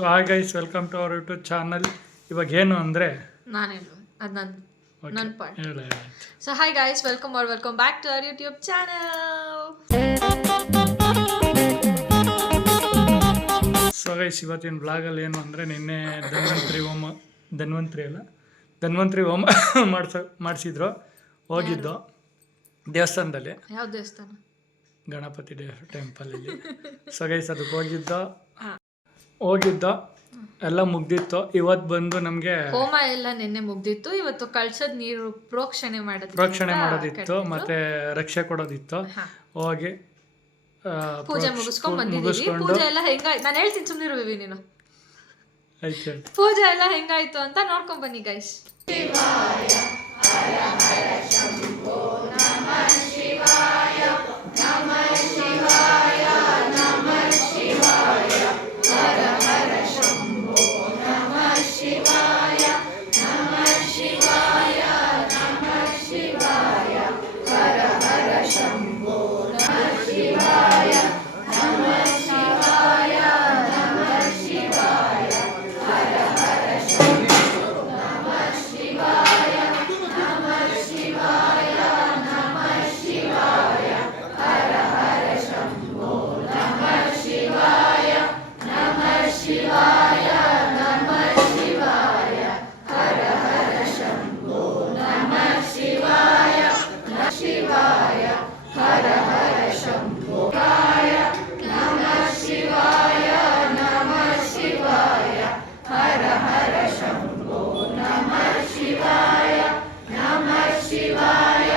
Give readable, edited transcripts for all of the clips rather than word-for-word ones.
So hi guys, welcome to our YouTube channel. ಇವಾಗ ಏನು ಅಂದರೆ ನನ್ನ part. So hi guys, welcome back to our YouTube channel. So guys, ಇವತ್ತಿನ ಬ್ಲಾಗಲ್ಲಿ ಏನು ಅಂದರೆ ನಿನ್ನೆ ಧನ್ವಂತ್ರಿ ಹೋಮ ಮಾಡಿಸಿದ್ರು. ಹೋಗಿದ್ದು ದೇವಸ್ಥಾನದಲ್ಲಿ. ಯಾವ ದೇವಸ್ಥಾನ? ಗಣಪತಿ ಟೆಂಪಲಲ್ಲಿ. ಸೊ ಗೈಸ್, ಅದಕ್ಕೆ ಹೋಗಿದ್ದ ಎಲ್ಲ ಮುಗ್ದಿತ್ತು. ಇವತ್ತು ಬಂದು ನಮಗೆ ಹೋಮ ಎಲ್ಲ ನಿನ್ನೆ ಮುಗ್ದಿತ್ತು. ಇವತ್ತು ಕಳಸದ ನೀರು ಪ್ರೋಕ್ಷಣೆ ಮಾಡೋದಿತ್ತು, ಮತ್ತೆ ರಕ್ಷೆ ಕೊಡೋದಿತ್ತು. ಹೋಗಿ ಪೂಜೆ ಮುಗಿಸ್ಕೊಂಡು ಬಂದಿದ್ದೀವಿ. ಪೂಜೆ ಎಲ್ಲ ಹೆಂಗಾಯ್ತು ನಾನು ಹೇಳ್ತೀನಿ, ಸುಮ್ಮನೆ ರೂವಿ ನೀನು. ಆಯ್ತು, ಪೂಜೆ ಎಲ್ಲ ಹೆಂಗಾಯ್ತು ಅಂತ ನೋಡ್ಕೊಂಡ್ ಬನ್ನಿ ಗೈಸ್. ಶಿವಾಯ ಹರ ಹರ ಶಂಭೋ ನಮಃ ಶಿವಾಯ ನಮಃ ಶಿವಾಯ ನಮಃ ಶಿವಾಯ ಹರ ಹರ ಶಂಭೋ ನಮಃ ಶಿವಾಯ ನಮಃ ಶಿವಾಯ ನಮಃ ಶಿವಾಯ ಹರ ಹರ ಶಂಭೋ ನಮಃ ಶಿವಾಯ ನಮಃ ಶಿವಾಯ ನಮಃ ಶಿವಾಯ ಹರ ಹರ ಶಂಭೋ ನಮಃ ಶಿವಾಯ ನಮಃ ಶಿವಾಯ ನಮಃ ಶಿವಾಯ ಹರ ಹರ ಶಂಭೋ ನಮಃ ಶಿವಾಯ ನಮಃ ಶಿವಾಯ ನಮಃ ಶಿವಾಯ ಹರ ಹರ ಶಂಭೋ ನಮಃ ಶಿವಾಯ ನಮಃ ಶಿವಾಯ ಹರ ಹರ ಶಂಭೋ ನಮಃ ಶಿವಾಯ ನಮಃ ಶಿವಾಯ ಹರ ಹರ ಶಂಭೋ ನಮಃ ಶಿವಾಯ ನಮಃ ಶಿವಾಯ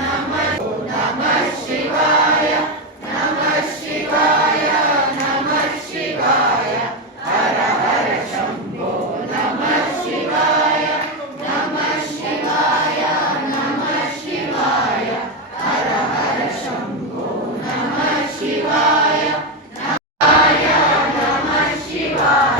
ನಮಃ ಶಿವಾಯ ನಮಃ ಶಿವಾಯ ನಮಃ ಶಿವಾಯ ಹರ ಹರ ಶಂಭೋ ನಮಃ ಶಿವಾಯ ನಮಃ ಶಿವಾಯ ನಮಃ ಶಿವಾಯ ಹರ ಹರ ಶಂಭೋ ನಮಃ ಶಿವಾಯ ನಮಃ ಶಿವಾಯ.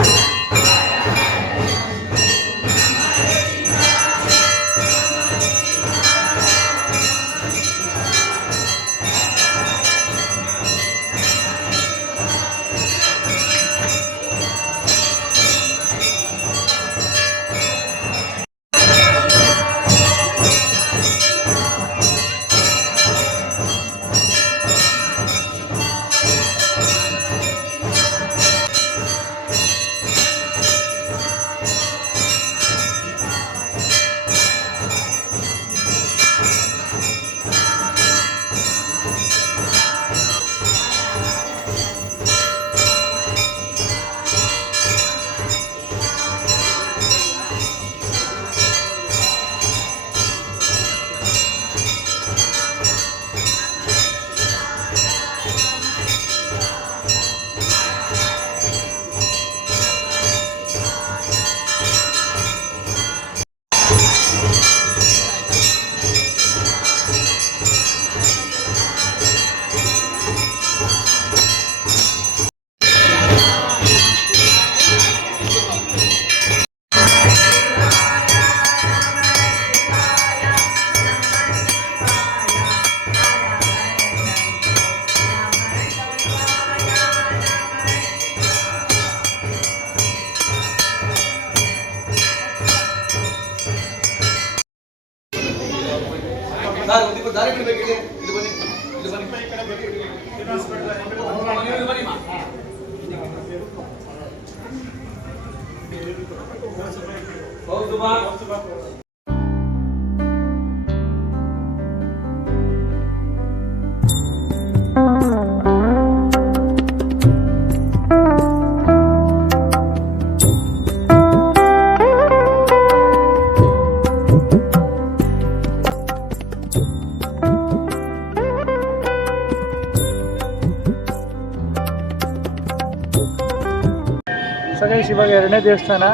ಸಗೈಸ್, ಇವಾಗ ಎರಡನೇ ದೇವಸ್ಥಾನ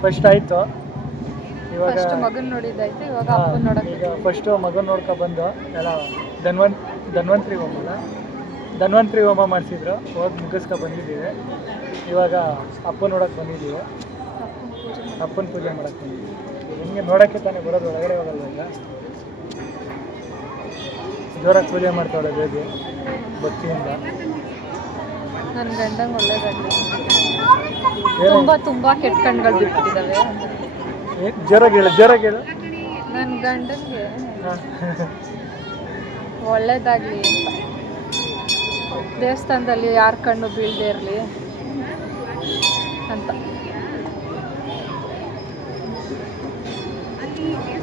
ಫಸ್ಟ್ ಆಯಿತು. ಇವಾಗ ಮಗನ್ ನೋಡಿದ್ದಾಯ್ತು. ಇವಾಗ ಈಗ ಫಸ್ಟು ಮಗನ ನೋಡ್ಕೊ ಬಂದು ಎಲ್ಲ ಧನ್ವಂತ್ರಿ ಹೋಮ ಮಾಡಿಸಿದ್ರು. ಹೋಗಿ ಮುಗಿಸ್ಕೊ ಬಂದಿದ್ದೀವಿ. ಇವಾಗ ಅಪ್ಪನ ನೋಡೋಕೆ ಬಂದಿದ್ದೀವಿ. ಅಪ್ಪನ ಪೂಜೆ ಮಾಡೋಕ್ಕೆ ಬಂದಿದ್ದೀವಿ. ನಿಮಗೆ ನೋಡೋಕ್ಕೆ ತಾನೇ ಬರೋದು, ಒಳಗಡೆ ಹೋಗಲ್ವ? ಈಗ ಜೋರಾಗಿ ಪೂಜೆ ಮಾಡ್ತಾಳೆ ಬೇಬಿ ಭಕ್ತಿಯಿಂದ. ನನ್ನ ಗಂಡಂಗೆ ಒಳ್ಳೇದಾಗಲಿ. ತುಂಬ ಕೆಟ್ಟ ಕಣ್ಗಳು ಬಿಟ್ಟಿದ್ದಾವೆ. ಜೋರಾಗಿ ಹೇಳು. ನನ್ನ ಗಂಡಂಗೆ ಒಳ್ಳೇದಾಗಲಿ ಅಂತ, ದೇವಸ್ಥಾನದಲ್ಲಿ ಯಾರ ಕಣ್ಣು ಬೀಳದೇ ಇರಲಿ ಅಂತ.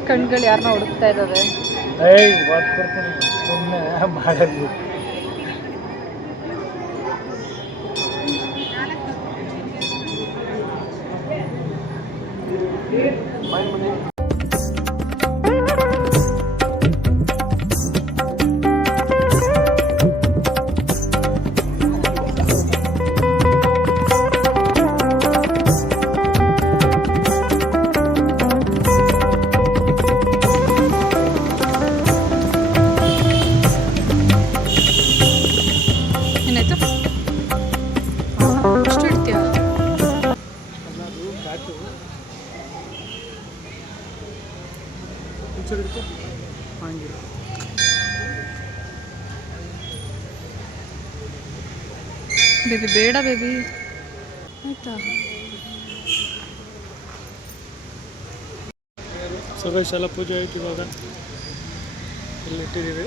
ಕಣ್ಗಳು ಯಾರನ್ನ ಹುಡುಕ್ತಾ ಇದ್ದಾವೆ. ಸುಮ್ಮನೆ ಮಾಡಲಿ. ಏನಾಯ್ತು? ಅಷ್ಟು ಇಡ್ತೀಯ? ಬೇಬಿ ಬೇಡ ಬೇಬಿ, ಆಯ್ತಾ? ಸಭೆ ಪೂಜೆ ಆಯ್ತು. ಇವಾಗ ಇಲ್ಲಿಟ್ಟಿದ್ದೀವಿ.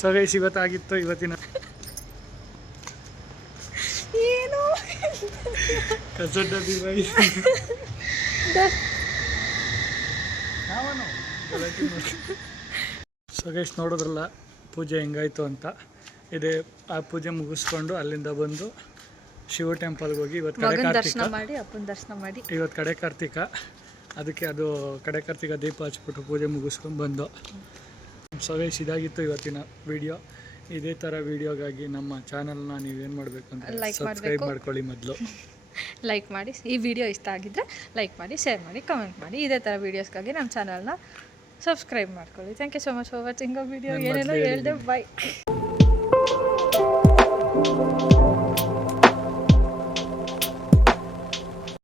ಸೊ ಗೈಸ್, ಇವತ್ತಾಗಿತ್ತು ಇವತ್ತಿನ ಏನು ಕಸಡ್ಡ ದಿವಾಯಿ. ಸೊ ಗೈಸ್, ನೋಡಿದ್ರಲ್ಲ ಪೂಜೆ ಹೆಂಗಾಯ್ತು ಅಂತ. ಇದೇ ಆ ಪೂಜೆ ಮುಗಿಸ್ಕೊಂಡು ಅಲ್ಲಿಂದ ಬಂದು ಶಿವ ಟೆಂಪಲ್ಗೆ ಹೋಗಿ ಇವತ್ತು ಕಡೆ ದರ್ಶನ ಮಾಡಿ ಅಪ್ಪನ ದರ್ಶನ ಮಾಡಿ ಇವತ್ತು ಕಡೆ ಕಾರ್ತಿಕ, ಅದಕ್ಕೆ ಅದು ಕಡೆ ಕಾರ್ತಿಕ ದೀಪ ಹಚ್ಬಿಟ್ಟು ಪೂಜೆ ಮುಗಿಸ್ಕೊಂಡು ಬಂದು. ಸೊ ಗೈಸ್, ಇದಾಗಿತ್ತು ಇವತ್ತಿನ ವಿಡಿಯೋ. ಇದೇ ಥರ ವಿಡಿಯೋಗಾಗಿ ನಮ್ಮ ಚಾನಲ್ನ ನೀವೇನು ಮಾಡಬೇಕು ಅಂತ ಸಬ್ಸ್ಕ್ರೈಬ್ ಮಾಡ್ಕೊಳ್ಳಿ. ಮೊದಲು ಲೈಕ್ ಮಾಡಿ. ಈ ವಿಡಿಯೋ ಇಷ್ಟ ಆಗಿದ್ದರೆ ಲೈಕ್ ಮಾಡಿ, ಶೇರ್ ಮಾಡಿ, ಕಮೆಂಟ್ ಮಾಡಿ. ಇದೇ ಥರ ವೀಡಿಯೋಸ್ಗಾಗಿ ನಮ್ಮ ಚಾನಲ್ನ ಸಬ್ಸ್ಕ್ರೈಬ್ ಮಾಡ್ಕೊಳ್ಳಿ. Thank you so much for watching a video. ಏನೇನೋ ಹೇಳಿದೆ. ಬಾಯ್.